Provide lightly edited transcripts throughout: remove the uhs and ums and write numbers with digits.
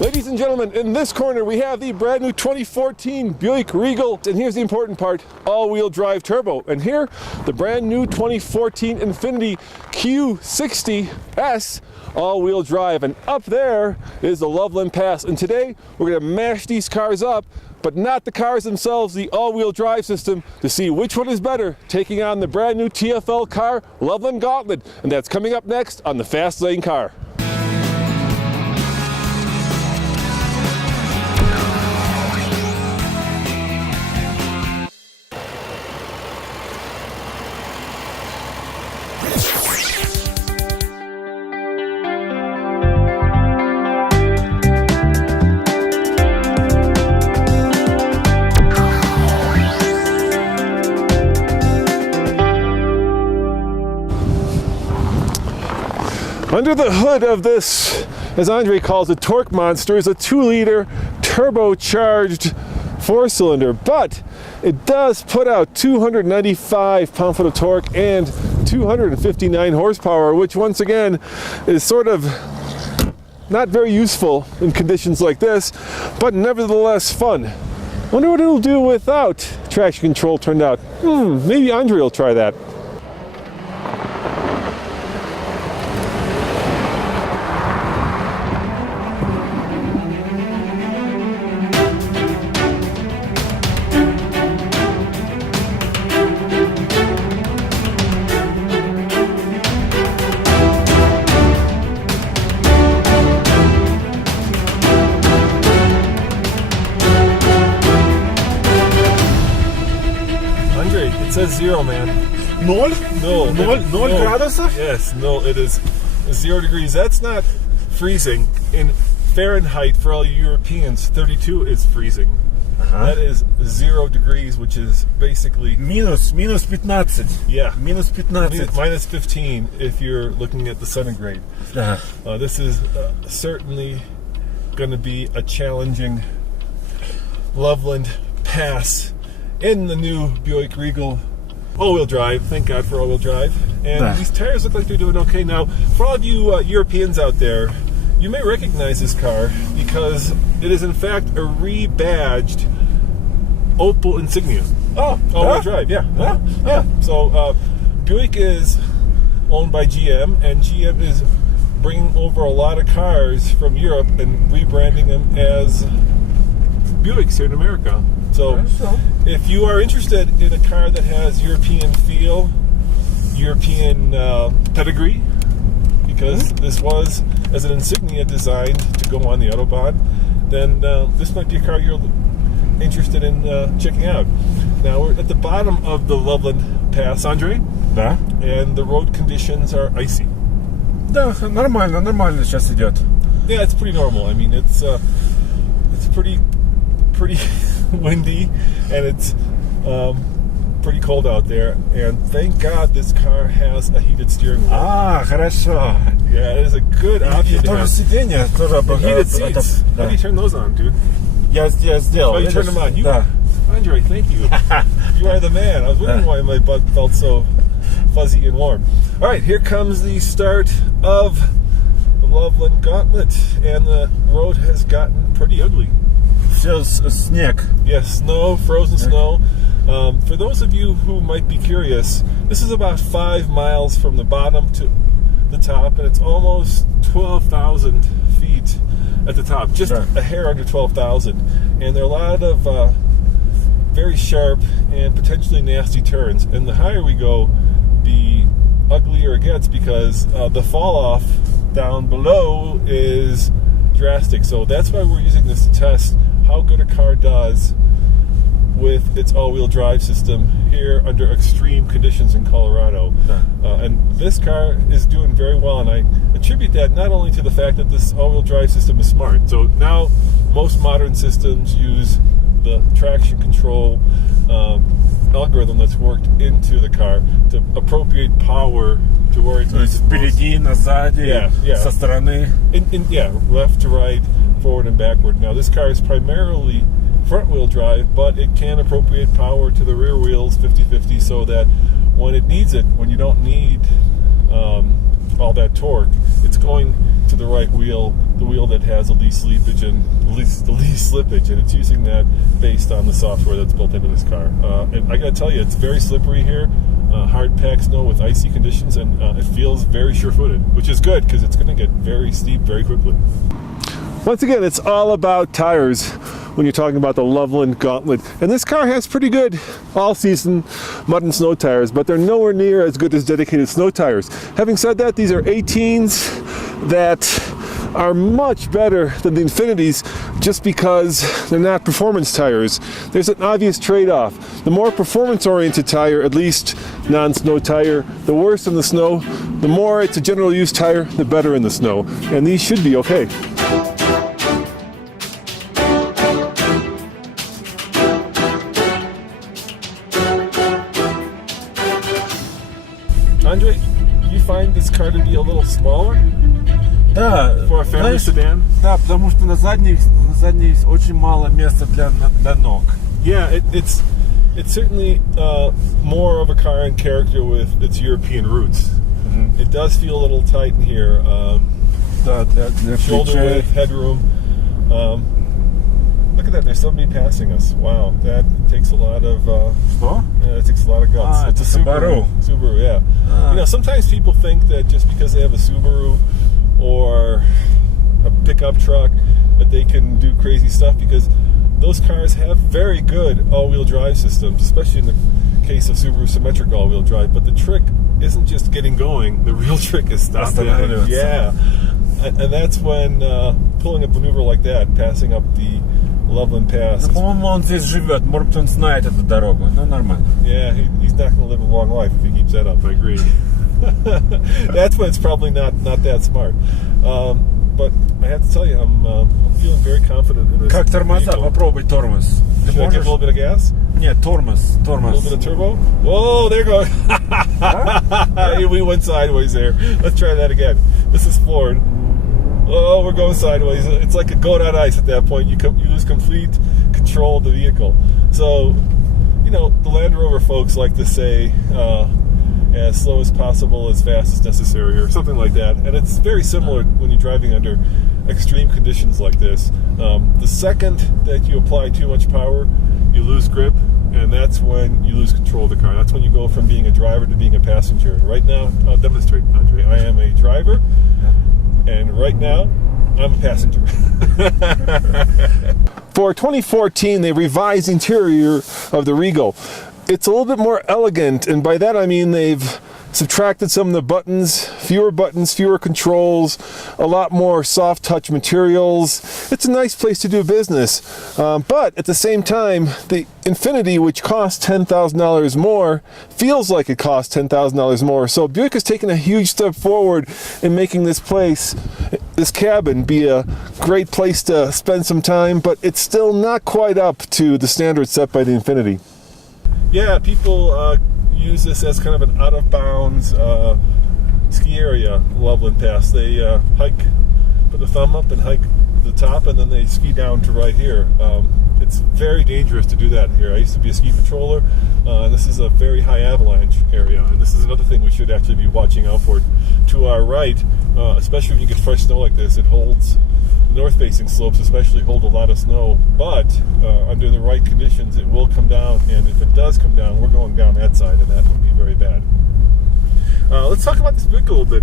Ladies and gentlemen, in this corner we have the brand new 2014 Buick Regal, and here's the important part, all-wheel drive turbo. And here, the brand new 2014 Infiniti Q60S all-wheel drive. And up there is the Loveland Pass. And today, we're gonna mash these cars up, but not the cars themselves, the all-wheel drive system, to see which one is better, taking on the brand new TFL car, Loveland Gauntlet. And that's coming up next on the Fast Lane Car. Under the hood of this, as Andre calls it, torque monster, is a 2-liter turbocharged 4-cylinder, but it does put out 295 pound-foot of torque and 259 horsepower, which once again is sort of not very useful in conditions like this, but nevertheless fun. Wonder what it'll do without traction control turned out. Maybe Andre will try that. It says 0, man. Null? No. Null grados? Yes, no, it is 0 degrees. That's not freezing. In Fahrenheit, for all you Europeans, 32 is freezing. That is 0 degrees, which is basically... Minus 15. Yeah. Minus 15. Minus 15 if you're looking at the centigrade. This is certainly going to be a challenging Loveland Pass in the new Buick Regal all-wheel drive. Thank God for all-wheel drive. And these tires look like they're doing okay. Now, for all of you Europeans out there, you may recognize this car because it is in fact a rebadged Opel Insignia. All-wheel drive, yeah. So Buick is owned by GM, and GM is bringing over a lot of cars from Europe and rebranding them as Buicks here in America. So if you are interested in a car that has European feel, European pedigree, because this was as an Insignia designed to go on the Autobahn, then this might be a car you're interested in checking out. Now we're at the bottom of the Loveland Pass, Andre, and the road conditions are icy. Да, нормально сейчас идет. Yeah, it's pretty normal. I mean, it's pretty windy, and it's pretty cold out there, and thank God this car has a heated steering wheel. Хорошо. Yeah, it is a good option to have. Сиденье тоже. Heated seats. How do you turn those on, dude? Я сделал. Oh, you turned them on. Andre, thank you. You are the man. I was wondering why my butt felt so fuzzy and warm. All right, here comes the start of the Loveland Gauntlet, and the road has gotten pretty ugly. Снег. Yes, snow, frozen snow. For those of you who might be curious, this is about 5 miles from the bottom to the top, and it's almost 12,000 feet at the top, just a hair under 12,000. And there are a lot of very sharp and potentially nasty turns. And the higher we go, the uglier it gets, because the fall off down below is drastic. So that's why we're using this to test how good a car does with its all-wheel drive system here under extreme conditions in Colorado. And this car is doing very well, and I attribute that not only to the fact that this all-wheel drive system is smart. So now most modern systems use the traction control algorithm that's worked into the car to appropriate power to where it needs. Впереди, сзади, со стороны. Left to right, forward and backward. Now this car is primarily front-wheel drive, but it can appropriate power to the rear wheels 50-50, so that when it needs it, when you don't need all that torque, it's going to the right wheel, the wheel that has the least slippage, and it's using that based on the software that's built into this car. And I gotta tell you, it's very slippery here, hard packed snow with icy conditions, and it feels very sure-footed, which is good because it's going to get very steep very quickly. Once again, it's all about tires when you're talking about the Loveland Gauntlet. And this car has pretty good all-season mud and snow tires, but they're nowhere near as good as dedicated snow tires. Having said that, these are 18s that are much better than the Infinitis just because they're not performance tires. There's an obvious trade-off. The more performance-oriented tire, at least non-snow tire, the worse in the snow. The more it's a general use tire, the better in the snow. And these should be okay. Andre, do you find this car to be a little smaller? Да, for a family sedan? Да, потому что на задних очень мало места для ног. Yeah, it's certainly more of a car in character with its European roots. Mm-hmm. It does feel a little tight in here. Shoulder width, headroom. Look at that, there's somebody passing us. Wow, that takes a lot of that takes a lot of guts. It's a Subaru. Subaru, yeah. You know, sometimes people think that just because they have a Subaru or a pickup truck that they can do crazy stuff, because those cars have very good all-wheel drive systems, especially in the case of Subaru symmetric all-wheel drive. But the trick isn't just getting going. The real trick is stopping. Yeah, and that's when pulling a maneuver like that, passing up the Loveland Pass. По-моему, он здесь живет. Может быть, он знает эту дорогу. Ну, нормально. Yeah, he's not going to live a long life if he keeps that up. I agree. That's when it's probably not that smart. But I have to tell you, I'm feeling very confident in this. Как тормоза? Попробуй тормоз. Should I give a little bit of gas? Нет, тормоз. A little bit of turbo? Whoa, there goes. We went sideways there. Let's try that again. This is Ford. Oh, we're going sideways. It's like a goat on ice at that point. You lose complete control of the vehicle. So, you know, the Land Rover folks like to say, as slow as possible, as fast as necessary, or something like that. And it's very similar when you're driving under extreme conditions like this. The second that you apply too much power, you lose grip, and that's when you lose control of the car. That's when you go from being a driver to being a passenger. And right now, I'll demonstrate, Andre. I am a driver, and right now, I'm a passenger. For 2014, they revised the interior of the Regal. It's a little bit more elegant, and by that I mean they've subtracted some of the buttons, fewer controls, a lot more soft touch materials. It's a nice place to do business, but at the same time, the Infiniti, which costs $10,000 more, feels like it costs $10,000 more. So Buick has taken a huge step forward in making this cabin be a great place to spend some time, but it's still not quite up to the standards set by the Infiniti. Yeah, people use this as kind of an out-of-bounds ski area, Loveland Pass. They hike, put the thumb up and hike to the top, and then they ski down to right here. It's very dangerous to do that here. I used to be a ski patroller, and this is a very high avalanche area, and this is another thing we should actually be watching out for. To our right, especially when you get fresh snow like this, it holds, north-facing slopes especially hold a lot of snow, but under the right conditions it will come down, and if it does come down, we're going down that side, and that would be very bad. Let's talk about this Buick a little bit.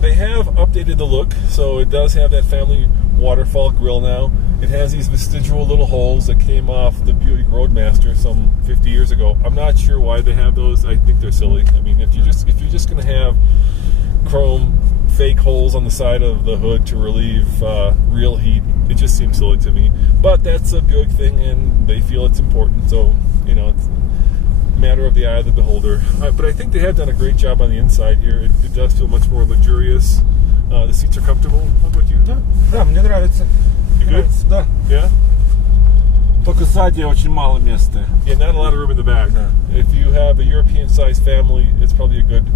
They have updated the look, so it does have that family waterfall grille now. It has these vestigial little holes that came off the Buick Roadmaster some 50 years ago. I'm not sure why they have those. I think they're silly. I mean, if you're just going to have chrome fake holes on the side of the hood to relieve real heat, it just seems silly to me. But that's a Buick thing, and they feel it's important, so, you know, it's a matter of the eye of the beholder. But I think they have done a great job on the inside here. It does feel much more luxurious. The seats are comfortable. How about you? Да, мне нравится. You good? Да. Yeah? Только сзади очень мало места. Yeah, not a lot of room in the back. No. If you have a European-sized family, it's probably a good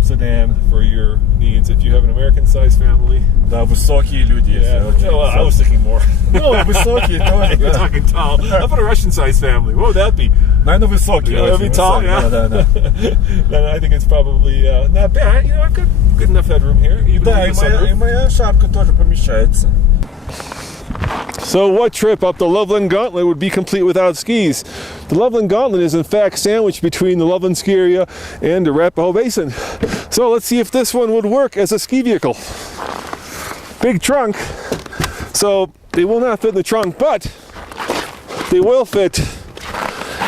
sedan for your needs. If you have an American-sized family, Да, высокие люди. yeah. Well, I was thinking more. No, высокие тоже. You're talking tall. How about a Russian-sized family? What would that be? Наверное, высокие. That'd be tall, yeah. Да. Then I think it's probably not bad. You know, good enough headroom here. Even Да, with the sunroof. и моя шапка тоже помещается. So what trip up the Loveland Gauntlet would be complete without skis? The Loveland Gauntlet is in fact sandwiched between the Loveland ski area and the Arapahoe Basin. So let's see if this one would work as a ski vehicle. Big trunk, so they will not fit in the trunk, but they will fit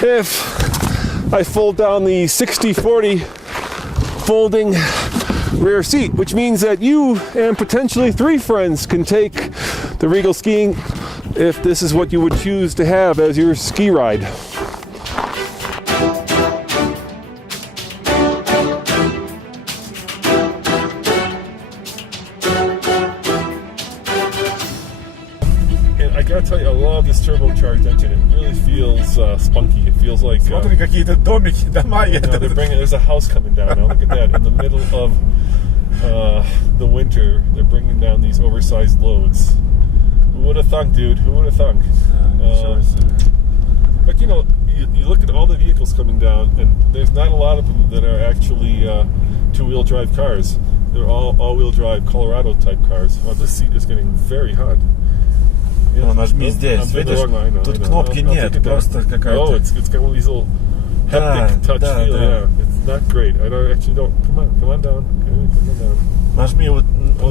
if I fold down the 60-40 folding rear seat, which means that you and potentially 3 friends can take the Regal skiing if this is what you would choose to have as your ski ride. And I gotta tell you, I love this turbocharged engine. It really feels spunky. It feels like Смотри, какие-то домики, дома едут. There's a house coming down now. Look at that. In the middle of the winter, they're bringing down these oversized loads. Who would have thunk, dude? Who would have thunk? But you know, you look at all the vehicles coming down, and there's not a lot of them that are actually two-wheel drive cars. They're all all-wheel drive Colorado type cars. Well, this seat is getting very hot. Ну, нажми здесь, видишь, тут кнопки нет, просто какая-то... Oh, it's got one of these little haptic touch feel, yeah. It's not great. I actually don't... Come on down. Come on down. Нажми вот,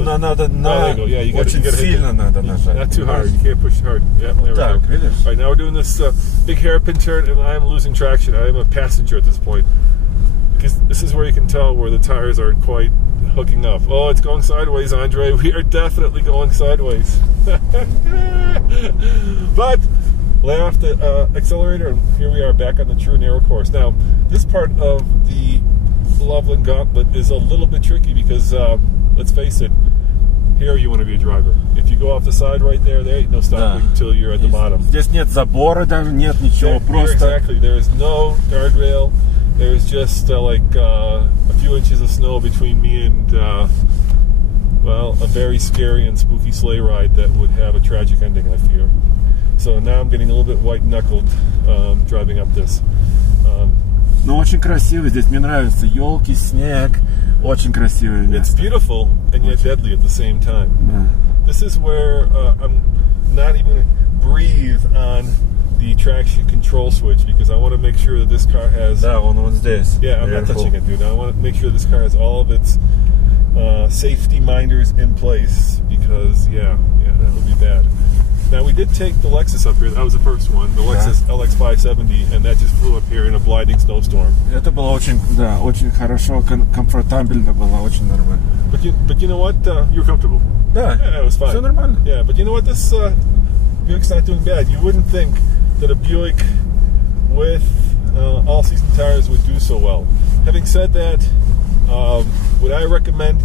надо на... Очень сильно надо нажать. Not too hard, you can't push hard. Yeah, there we go. Видишь? All right, now we're doing this big hairpin turn, and I'm losing traction. I am a passenger at this point. Because this is where you can tell where the tires aren't quite hooking up. Oh, it's going sideways, Andre. We are definitely going sideways. But lay off the accelerator, and here we are back on the true narrow course. Now, this part of the Loveland Gauntlet is a little bit tricky because, let's face it, here you want to be a driver. If you go off the side right there ain't no stopping until you're at the bottom. Здесь нет забора даже, нет ничего, просто... Exactly, there is no guardrail. There's just like a few inches of snow between me and, well, a very scary and spooky sleigh ride that would have a tragic ending, I fear. So now I'm getting a little bit white-knuckled driving up this. Но очень красиво здесь, мне нравится. Елки, снег, очень красивое место. It's beautiful and yet deadly at the same time. This is where I'm not even breathe on the traction control switch because I want to make sure that this car has... Да, он вот здесь. Yeah, I'm not touching it, dude. I want to make sure this car has all of its safety minders in place because, yeah, that would be bad. Now, we did take the Lexus up here. That was the first one, the Lexus LX570, and that just flew up here in a blinding snowstorm. Это было очень, да, очень хорошо, комфортабельно было, очень нормально. But you know what? You were comfortable. Да, yeah, it was fine. Все нормально. Yeah, but you know what? This Buick's not doing bad. You wouldn't think that a Buick with all-season tires would do so well. Having said that, would I recommend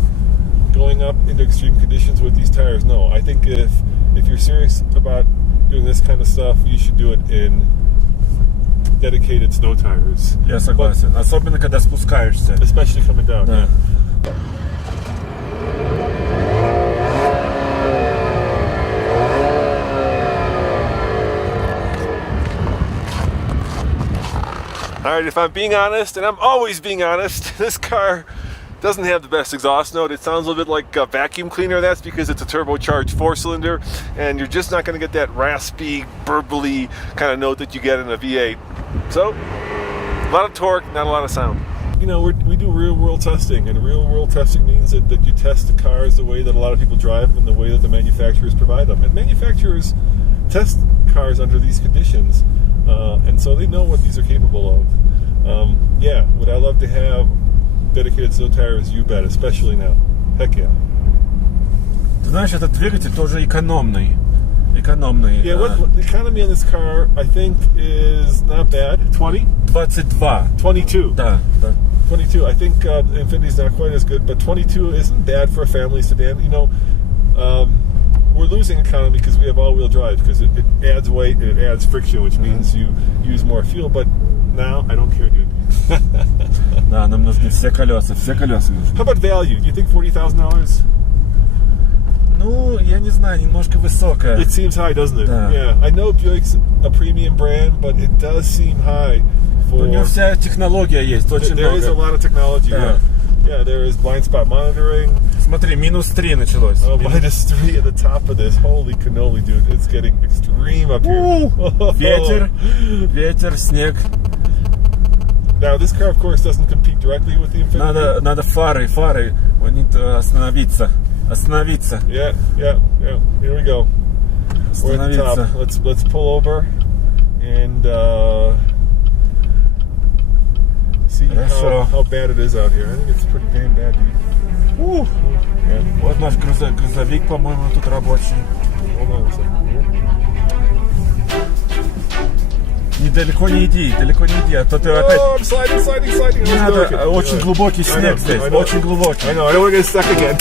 going up into extreme conditions with these tires? No. I think if you're serious about doing this kind of stuff, you should do it in dedicated snow tires. Я согласен. Особенно, когда спускаешься. Especially coming down. Да. Yeah. All right, if I'm being honest, and I'm always being honest, this car doesn't have the best exhaust note. It sounds a little bit like a vacuum cleaner. That's because it's a turbocharged 4-cylinder, and you're just not going to get that raspy, burbly kind of note that you get in a V8. So, a lot of torque, not a lot of sound. You know, we do real-world testing, and real-world testing means that you test the cars the way that a lot of people drive them and the way that the manufacturers provide them. And manufacturers test cars under these conditions, and so they know what these are capable of. Yeah, would I love to have dedicated snow tires? You bet, especially now. Heck yeah. Ты знаешь, этот двигатель тоже экономный. Yeah, what the economy on this car, I think, is not bad. 20? 22. 22. Да. 22. I think Infiniti's not quite as good, but 22 isn't bad for a family sedan. You know, we're losing economy because we have all-wheel drive because it adds weight and it adds friction, which means you use more fuel. But now, I don't care, dude. Да, нам нужны все колеса нужны. How about value? Do you think $40,000? Ну, я не знаю, немножко высокая. It seems high, doesn't it? Да. Yeah. I know Buick's a premium brand, but it does seem high for... У него вся технология есть, очень There много. is a lot of technology, Да. yeah. Yeah, there is blind spot monitoring. Смотри, -3 началось. Oh, -3 at the top of this. Holy cannoli, dude. It's getting extreme up here. Ветер, снег. Now, this car, of course, doesn't compete directly with the Infiniti. Надо фары. We need to остановиться. Yeah. Here we go. We're at the top. Let's pull over and see how bad it is out here. I think it's pretty damn bad, dude. Yeah. Вот наш грузовик, по-моему, тут рабочий. Hold on a second here. Далеко не иди, а то ты опять... I'm sliding. Не надо, очень глубокий снег здесь, очень глубокий. I know, I don't want to get stuck again.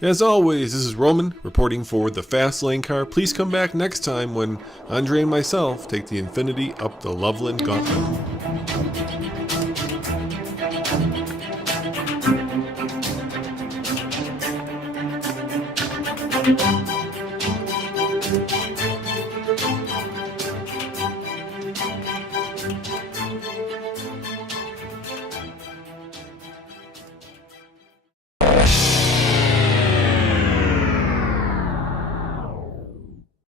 As always, this is Roman reporting for the Fast Lane Car. Please come back next time when Andre and myself take the Infiniti up the Loveland Gauntlet.